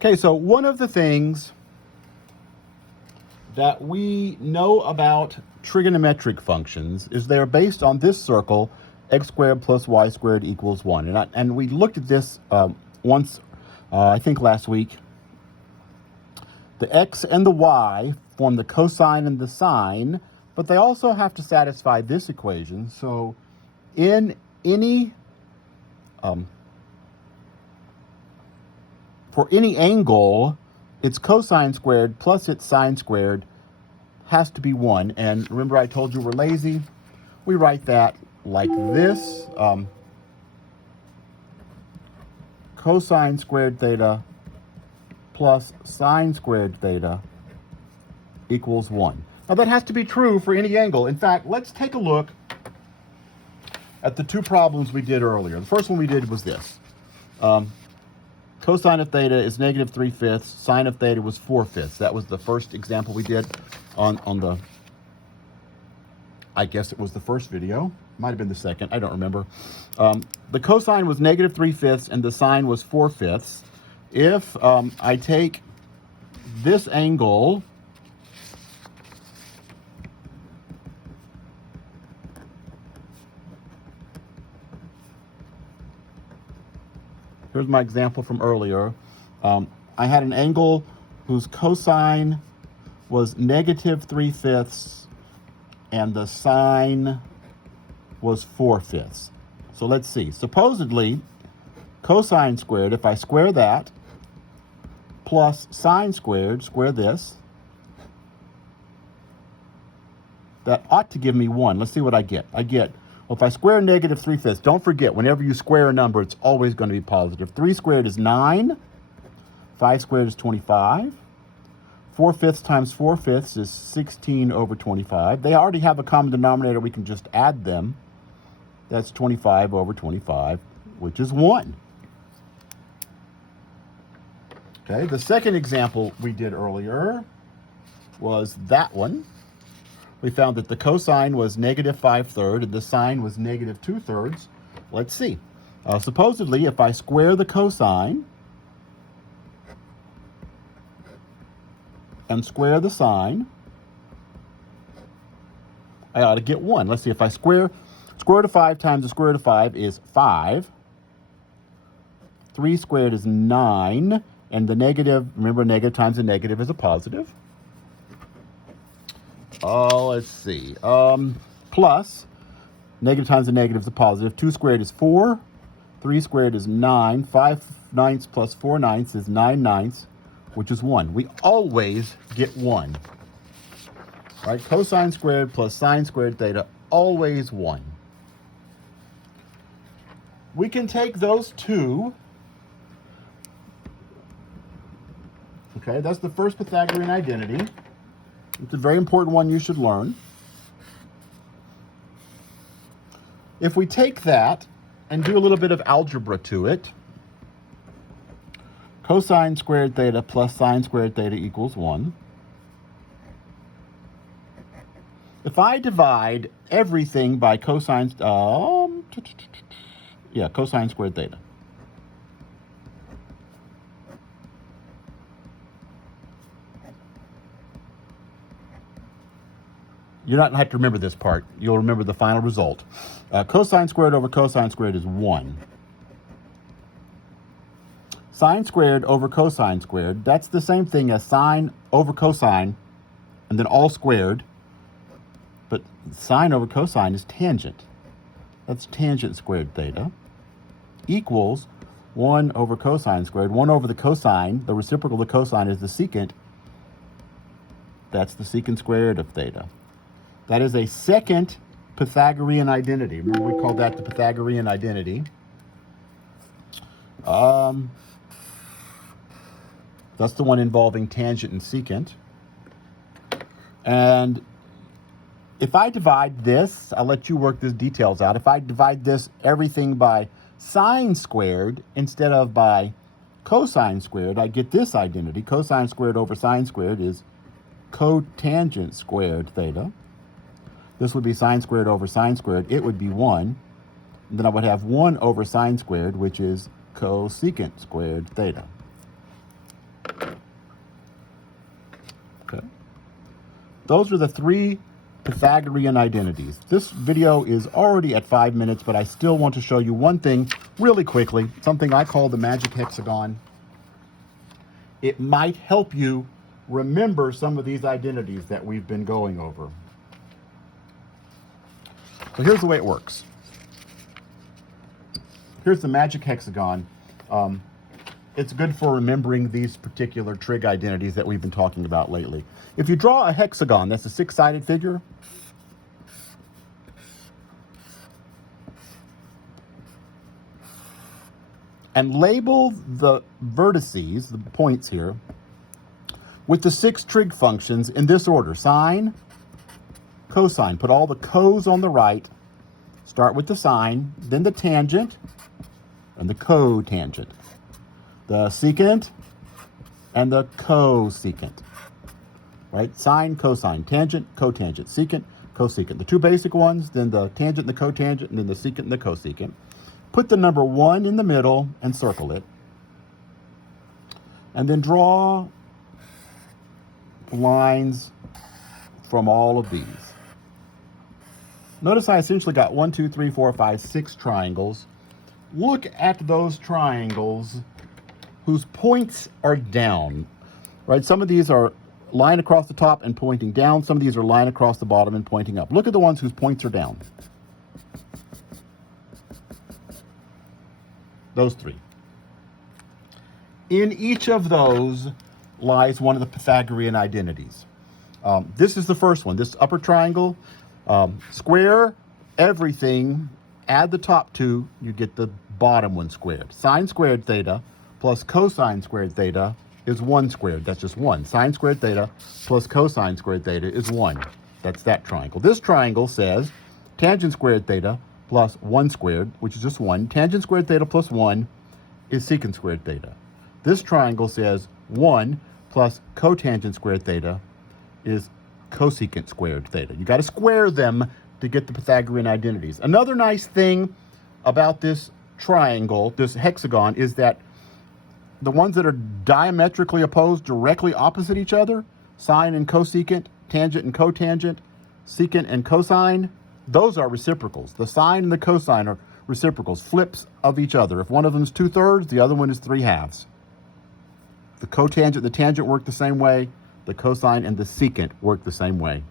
Okay, so one of the things that we know about trigonometric functions is they're based on this circle, x squared plus y squared equals 1. And we looked at this once, I think last week. The x and the y form the cosine and the sine, but they also have to satisfy this equation. So in any for any angle, its cosine squared plus its sine squared has to be 1. And remember I told you we're lazy? We write that like this. Cosine squared theta plus sine squared theta equals 1. Now that has to be true for any angle. In fact, let's take a look at the two problems we did earlier. The first one we did was this. Cosine of theta is negative 3/5. Sine of theta was 4/5. That was the first example we did on the, I guess it was the first video. Might have been the second. I don't remember. The cosine was negative 3/5 and the sine was 4/5. If I take this angle here's my example from earlier. I had an angle whose cosine was negative 3/5 and the sine was 4/5. So let's see. Supposedly, cosine squared, if I square that, plus sine squared, square this, that ought to give me 1. Let's see what I get. Well, if I square negative 3/5, don't forget, whenever you square a number, it's always going to be positive. 3 squared is 9. 5 squared is 25. 4/5 times 4/5 is 16 over 25. They already have a common denominator. We can just add them. That's 25 over 25, which is 1. Okay, the second example we did earlier was that one. We found that the cosine was negative 5/3 and the sine was negative 2/3. Let's see. Supposedly, if I square the cosine and square the sine, I ought to get 1. Let's see. If I square root of 5 times the square root of 5 is 5. 3 squared is 9. And the negative, remember, negative times a negative is a positive. Let's see. Plus, negative times a negative is a positive. 2 squared is 4. 3 squared is 9. 5 ninths plus 4 ninths is 9 ninths, which is 1. We always get 1. All right, cosine squared plus sine squared theta, always 1. We can take those two. Okay, that's the first Pythagorean identity. It's a very important one you should learn. If we take that and do a little bit of algebra to it, cosine squared theta plus sine squared theta equals 1. If I divide everything by cosine squared theta. You're not going to have to remember this part. You'll remember the final result. Cosine squared over cosine squared is 1. Sine squared over cosine squared, that's the same thing as sine over cosine, and then all squared. But sine over cosine is tangent. That's tangent squared theta, equals 1 over cosine squared. 1 over the cosine, the reciprocal of the cosine is the secant. That's the secant squared of theta. That is a second Pythagorean identity. Remember, we called that the Pythagorean identity. That's the one involving tangent and secant. And if I divide this, I'll let you work these details out. If I divide this everything by sine squared instead of by cosine squared, I get this identity. Cosine squared over sine squared is cotangent squared theta. This would be sine squared over sine squared. It would be 1. And then I would have 1 over sine squared, which is cosecant squared theta. Those are the three Pythagorean identities. This video is already at 5 minutes, but I still want to show you one thing really quickly, something I call the magic hexagon. It might help you remember some of these identities that we've been going over. So here's the way it works. Here's the magic hexagon. It's good for remembering these particular trig identities that we've been talking about lately. If you draw a hexagon, that's a six-sided figure, and label the vertices, the points here, with the 6 trig functions in this order: sine, cosine. Put all the cos on the right. Start with the sine, then the tangent, and the cotangent. The secant and the cosecant. Right? Sine, cosine, tangent, cotangent, secant, cosecant. The two basic ones, then the tangent and the cotangent, and then the secant and the cosecant. Put the number 1 in the middle and circle it. And then draw lines from all of these. Notice I essentially got 1, 2, 3, 4, 5, 6 triangles. Look at those triangles whose points are down, right? Some of these are line across the top and pointing down. Some of these are line across the bottom and pointing up. Look at the ones whose points are down. Those 3. In each of those lies one of the Pythagorean identities. This is the first one, this upper triangle. Square everything, add the top 2, you get the bottom one squared. Sine squared theta plus cosine squared theta is 1 squared. That's just 1. Sine squared theta plus cosine squared theta is 1. That's that triangle. This triangle says tangent squared theta plus 1 squared, which is just 1. Tangent squared theta plus 1 is secant squared theta. This triangle says 1 plus cotangent squared theta is cosecant squared theta. You got to square them to get the Pythagorean identities. Another nice thing about this triangle, this hexagon, is that the ones that are diametrically opposed, directly opposite each other, sine and cosecant, tangent and cotangent, secant and cosine, those are reciprocals. The sine and the cosine are reciprocals, flips of each other. If one of them is 2/3, the other one is 3/2. The cotangent and the tangent work the same way. The cosine and the secant work the same way.